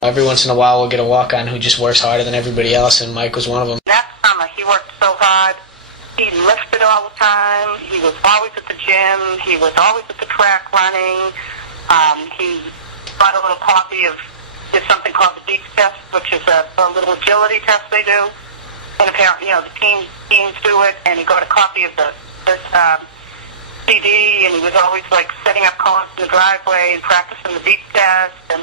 Every once in a while we'll get a walk-on who just works harder than everybody else, and Mike was one of them. That summer he worked so hard. He lifted all the time. He was always at the gym. He was always at the track running. He bought a little copy of something called the Deep Test, which is a little agility test they do. And apparently, the teams do it. And he got a copy of this CD, and he was always like setting up cars in the driveway and practicing the Deep Test. And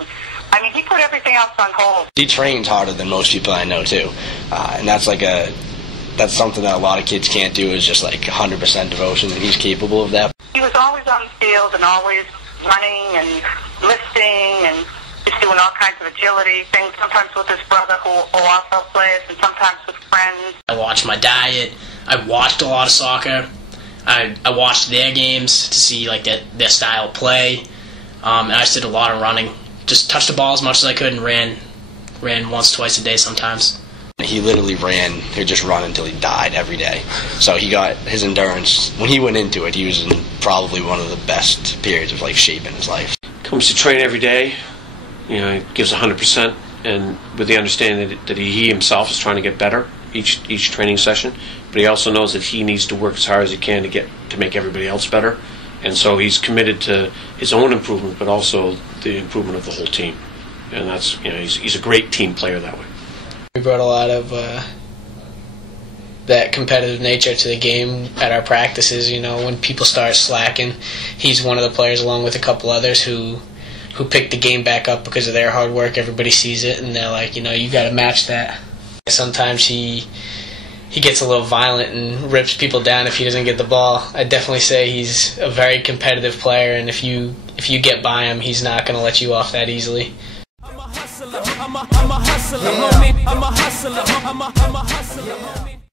I mean, he put everything else on hold. He trains harder than most people I know too, and that's something that a lot of kids can't do, is just like 100% devotion, and he's capable of that. He was always on the field and always running and lifting and just doing all kinds of agility things, sometimes with his brother who also plays, and sometimes with friends. I watched my diet. I watched a lot of soccer. I watched their games to see like their style of play, and I just did a lot of running. Just touched the ball as much as I could and ran once, twice a day sometimes. He literally he'd just run until he died every day. So he got his endurance. When he went into it, he was in probably one of the best periods of like shape in his life. Comes to train every day, he gives 100%, and with the understanding that he himself is trying to get better each training session, but he also knows that he needs to work as hard as he can to make everybody else better, and so he's committed to his own improvement, but also the improvement of the whole team, and that's he's a great team player that way. We brought a lot of that competitive nature to the game at our practices. When people start slacking, he's one of the players, along with a couple others, who pick the game back up because of their hard work. Everybody sees it, and they're like, you got to match that. Sometimes he gets a little violent and rips people down if he doesn't get the ball. I'd definitely say he's a very competitive player, and if you get by him, he's not going to let you off that easily. I'm a hustler, homie. I'm a hustler.